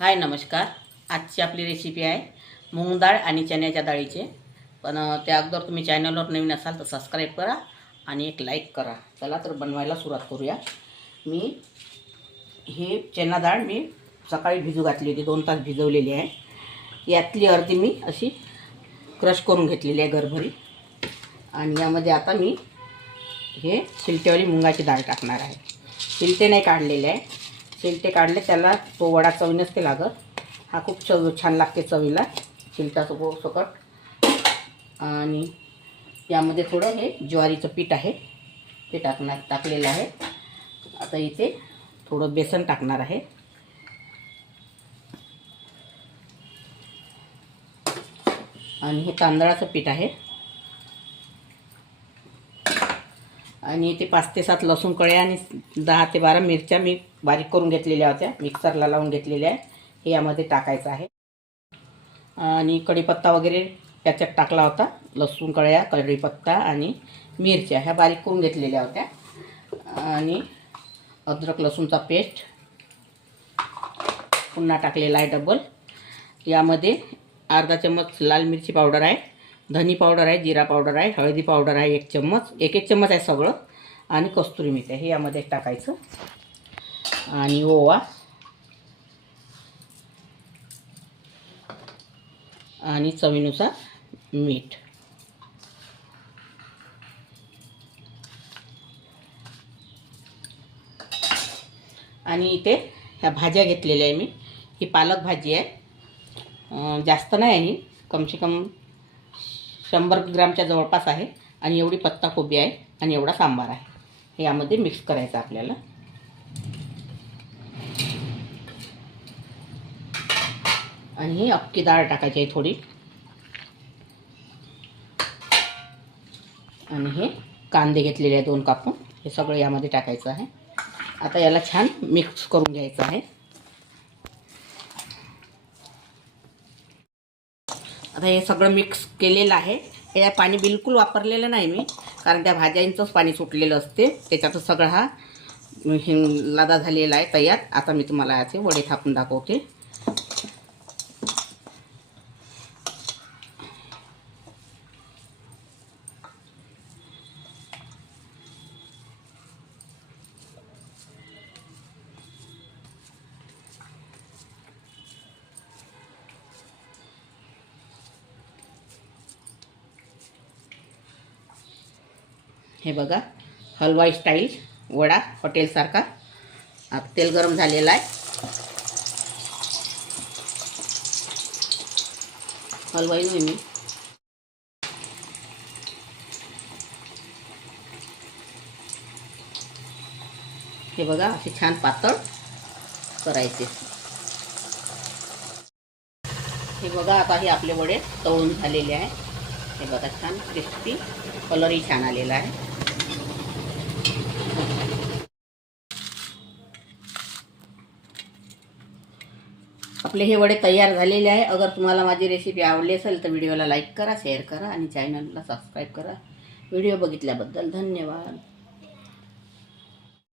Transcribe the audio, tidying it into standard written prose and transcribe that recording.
हाय नमस्कार। आजची आपली रेसिपी आहे मूग डाळ आणि चण्याच्या डाळीचे। पण त्या अगोदर तुम्ही चॅनलवर नवीन असाल तर सबस्क्राईब करा आणि एक लाईक करा। चला तर बनवायला सुरुवात करूया। मी हे चणा डाळ सकाळी भिजू घातली होती, 2 तास भिजवलेली आहे। यातली अर्धी मी अशी क्रश करून घेतलेली आहे गरभरी। आणि यामध्ये आता मी हे शिलटेवाली मुगाची डाळ टाकणार आहे। शिलटे नाही काढलेले आहे, शिलटे काढले त्याला तो वडा चव नसते लागत। हा खूप छान लागते चवीला सकट। आणि यामध्ये थोडं हे ज्वारीचं पीठ आहे ते टाकलेलं आहे। आता इथे थोडं बेसन टाकणार आहे आणि हे तांदळाचं पीठ आहे। आणि इथे 5 ते 7 लसूण कळ्या आणि 10 ते 12 मिरच्या मी बारीक करून घेतलेल्या होत्या, मिक्सरला लावून घेतलेल्या आहे। हे यामध्ये टाकायचं आहे। आणि कढीपत्ता वगैरे त्याच्यात टाकला होता। लसूण कळ्या, कढीपत्ता आणि मिरच्या ह्या बारीक करून घेतलेल्या होत्या। आणि अद्रक लसूणचा पेस्ट पुन्हा टाकलेला आहे डबल। यामध्ये अर्धा चम्मच लाल मिरची पावडर आहे, धनी पावडर आहे, जिरा पावडर आहे, हळदी पावडर आहे 1 चम्मच, एक चम्मच आहे सगळं। आणि कस्तुरी मेथी हे यामध्ये टाकायचं। आणि ओवा आणि चवीनुसार मीठ। आणि इथे ह्या भाज्या घेतलेल्या आहे मी। ही पालक भाजी आहे, जास्त नाही आहे ही, कमसे कम 100 ग्रामच्या जवळपास आहे। आणि एवढी पत्ताकोबी आहे आणि एवढा सांबार आहे। हे यामध्ये मिक्स करायचं आपल्याला। आणि ही अख्खी डाळ टाकायची आहे थोडी। आणि हे कांदे घेतलेले आहे 2 कापून, हे सगळं यामध्ये टाकायचं आहे। आता याला छान मिक्स करून घ्यायचं आहे। आता हे सगळं मिक्स केलेलं आहे। हे पाणी बिलकुल वापरलेलं नाही मी, कारण त्या भाज्यांचंच पाणी सुटलेलं असते, त्याच्यातच सगळं हा लादा झालेला आहे तयार। आता मी तुम्हाला याचे वडे थापून दाखवते। हे बघा, हलवाई स्टाईल वडा हॉटेलसारखा। आता तेल गरम झालेलं आहे, हलवाई मी हे बघा असे छान पातळ करायचे। हे बघा आता हे आपले वडे तळून झालेले आहे। हे बघा छान क्रिस्पी, कलरही छान आलेला आहे। आपले हे वडे तयार झालेले आहे। अगर तुम्हाला माझी रेसिपी आवडली असेल तर व्हिडिओला लाईक करा, शेअर करा आणि चॅनलला सबस्क्राईब करा। व्हिडिओ बघितल्याबद्दल धन्यवाद।